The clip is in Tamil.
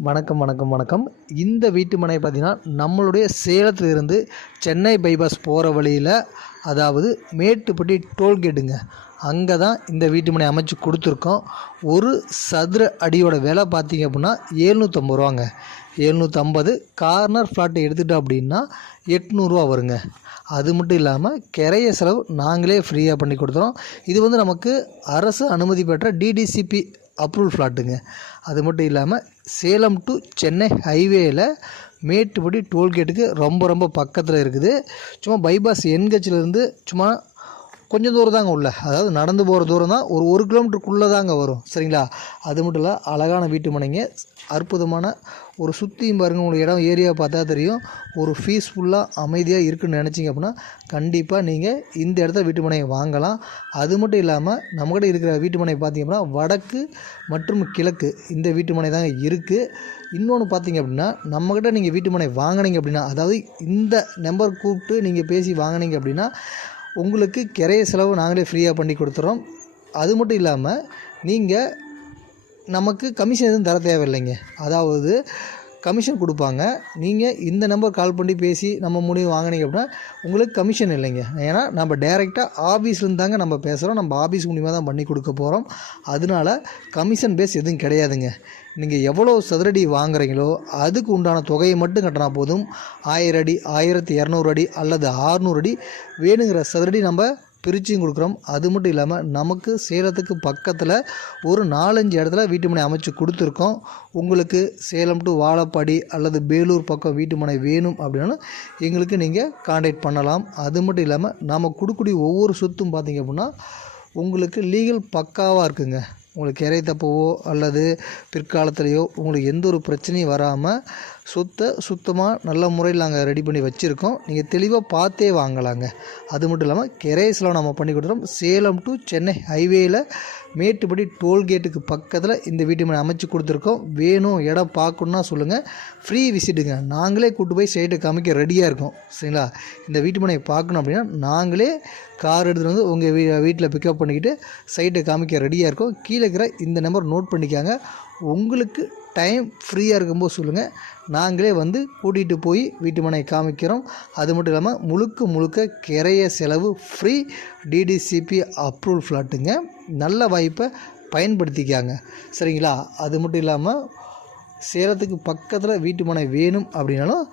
வணக்கம் வணக்கம் வணக்கம். இந்த வீட்டு மனை பார்த்தீங்கன்னா, நம்மளுடைய சேலத்திலிருந்து சென்னை பைபாஸ் போகிற வழியில், அதாவது மேட்டுப்பட்டி டோல்கேட்டுங்க. அங்கே தான் இந்த வீட்டு மனை அமைச்சு கொடுத்துருக்கோம். ஒரு சதுர அடியோட விலை பார்த்தீங்க அப்படின்னா ரூ. 750. 750 கார்னர் ஃப்ளாட்டை எடுத்துட்டோம் அப்படின்னா ரூ. 800 வருங்க. அது மட்டும் இல்லாமல் கிரைய செலவு நாங்களே ஃப்ரீயாக பண்ணி கொடுத்துறோம். இது வந்து நமக்கு அரசு அனுமதி பெற்ற டிடிசிபி அப்ரூவல் ஃப்ளாட்டுங்க. அது மட்டும் இல்லாமல் சேலம் டு சென்னை ஹைவேயில் மேட்டுப்பட்டி டோல்கேட்டுக்கு ரொம்ப ரொம்ப பக்கத்தில் இருக்குது. சும்மா பைபாஸ் என்ஹெச்லேருந்து சும்மா கொஞ்சம் தூரம் தாங்க உள்ள, அதாவது நடந்து போகிற தூரம் தான், ஒரு கிலோமீட்டருக்குள்ளே தாங்க வரும். சரிங்களா? அது மட்டும் இல்லை, அழகான வீட்டு மனைங்க, அற்புதமான ஒரு சுற்றியும் பாருங்கள். உங்களுக்கு இடம் ஏரியா பார்த்தா தெரியும். ஒரு பீஸ்ஃபுல்லாக அமைதியாக இருக்குதுன்னு நினச்சிங்க அப்படின்னா கண்டிப்பாக நீங்கள் இந்த இடத்துல வீட்டு மனையை வாங்கலாம். அது மட்டும் இல்லாமல் நம்மகிட்ட இருக்கிற வீட்டு மனை பார்த்திங்க அப்படின்னா வடக்கு மற்றும் கிழக்கு இந்த வீட்டு மனை தாங்க இருக்குது. இன்னொன்று பார்த்திங்க அப்படின்னா நம்மக்கிட்ட நீங்கள் வீட்டு மனை வாங்கினீங்க அப்படின்னா, அதாவது இந்த நம்பர் கூப்பிட்டு நீங்கள் பேசி வாங்கினீங்க அப்படின்னா உங்களுக்கு கிரைய செலவு நாங்களே ஃப்ரீயாக பண்ணி கொடுத்துறோம். அது மட்டும் இல்லாமல் நீங்கள் நமக்கு கமிஷன் எதுவும் தர தேவையில்லைங்க. அதாவது கமிஷன் கொடுப்பாங்க. நீங்கள் இந்த நம்பர் கால் பண்ணி பேசி நம்ம முடிவு வாங்கினீங்க அப்படின்னா உங்களுக்கு கமிஷன் இல்லைங்க. ஏன்னா நம்ம டைரெக்டாக ஆஃபீஸ்லேருந்து தாங்க நம்ம பேசுகிறோம். நம்ம ஆஃபீஸ் மூலிமா தான் பண்ணி கொடுக்க போகிறோம். அதனால கமிஷன் பேஸ் எதுவும் கிடையாதுங்க. நீங்கள் எவ்வளோ சதுரடி வாங்குறீங்களோ அதுக்கு உண்டான தொகையை மட்டும் கட்டினா போதும். 1000 அடி, 1200 அடி அல்லது 600 அடி வேணுங்கிற சதுரடி நம்ம பிரிச்சும் கொடுக்குறோம். அது மட்டும் இல்லாமல் நமக்கு சேலத்துக்கு பக்கத்தில் ஒரு 4-5 இடத்துல வீட்டு மனை அமைச்சு கொடுத்துருக்கோம். உங்களுக்கு சேலம் டு வாழப்பாடி அல்லது பேலூர் பக்கம் வீட்டு மனை வேணும் அப்படின்னாலும் எங்களுக்கு நீங்கள் கான்டாக்ட் பண்ணலாம். அது மட்டும் இல்லாமல் நாம் கொடுக்கக்கூடிய ஒவ்வொரு சொத்தும் பார்த்திங்க அப்படின்னா உங்களுக்கு லீகல் பக்காவாக இருக்குங்க. உங்களுக்கு கிரை தப்பவோ அல்லது பிற்காலத்துலேயோ உங்களுக்கு எந்த ஒரு பிரச்சனையும் வராமல் சொத்தை சுத்தமாக நல்ல முறையில் நாங்கள் ரெடி பண்ணி வச்சுருக்கோம். நீங்கள் தெளிவாக பார்த்தே வாங்கலாங்க. அது மட்டும் இல்லாமல் கிரைஸ்லாம் நம்ம பண்ணி கொடுத்துறோம். சேலம் டு சென்னை ஹைவேயில் மேட்டுப்பட்டி டோல்கேட்டுக்கு பக்கத்தில் இந்த வீட்டு மனை அமைச்சு கொடுத்துருக்கோம். வேணும் இடம் பார்க்கணுன்னா சொல்லுங்கள், ஃப்ரீ விசிட்டுங்க. நாங்களே கூட்டு போய் சைட்டை காமிக்க ரெடியாக இருக்கோம். சரிங்களா? இந்த வீட்டு மனையை பார்க்கணும் அப்படின்னா நாங்களே கார் எடுத்துகிட்டு வந்து உங்கள் வீட்டில் பிக்கப் பண்ணிக்கிட்டு சைட்டை காமிக்க ரெடியாக இருக்கோம். கீழே இருக்கிற இந்த நம்பர் நோட் பண்ணிக்காங்க. உங்களுக்கு டைம் ஃப்ரீயாக இருக்கும்போது சொல்லுங்கள், நாங்களே வந்து கூட்டிகிட்டு போய் வீட்டு மனையை காமிக்கிறோம். அது மட்டும் இல்லாமல் முழுக்க கிரைய செலவு ஃப்ரீ, டிடிசிபி அப்ரூவல் ஃப்ளாட்டுங்க. நல்ல வாய்ப்பை பயன்படுத்திக்காங்க. சரிங்களா? அது மட்டும் இல்லாமல் சேலத்துக்கு பக்கத்தில் வீட்டு மனை வேணும் அப்படின்னாலும்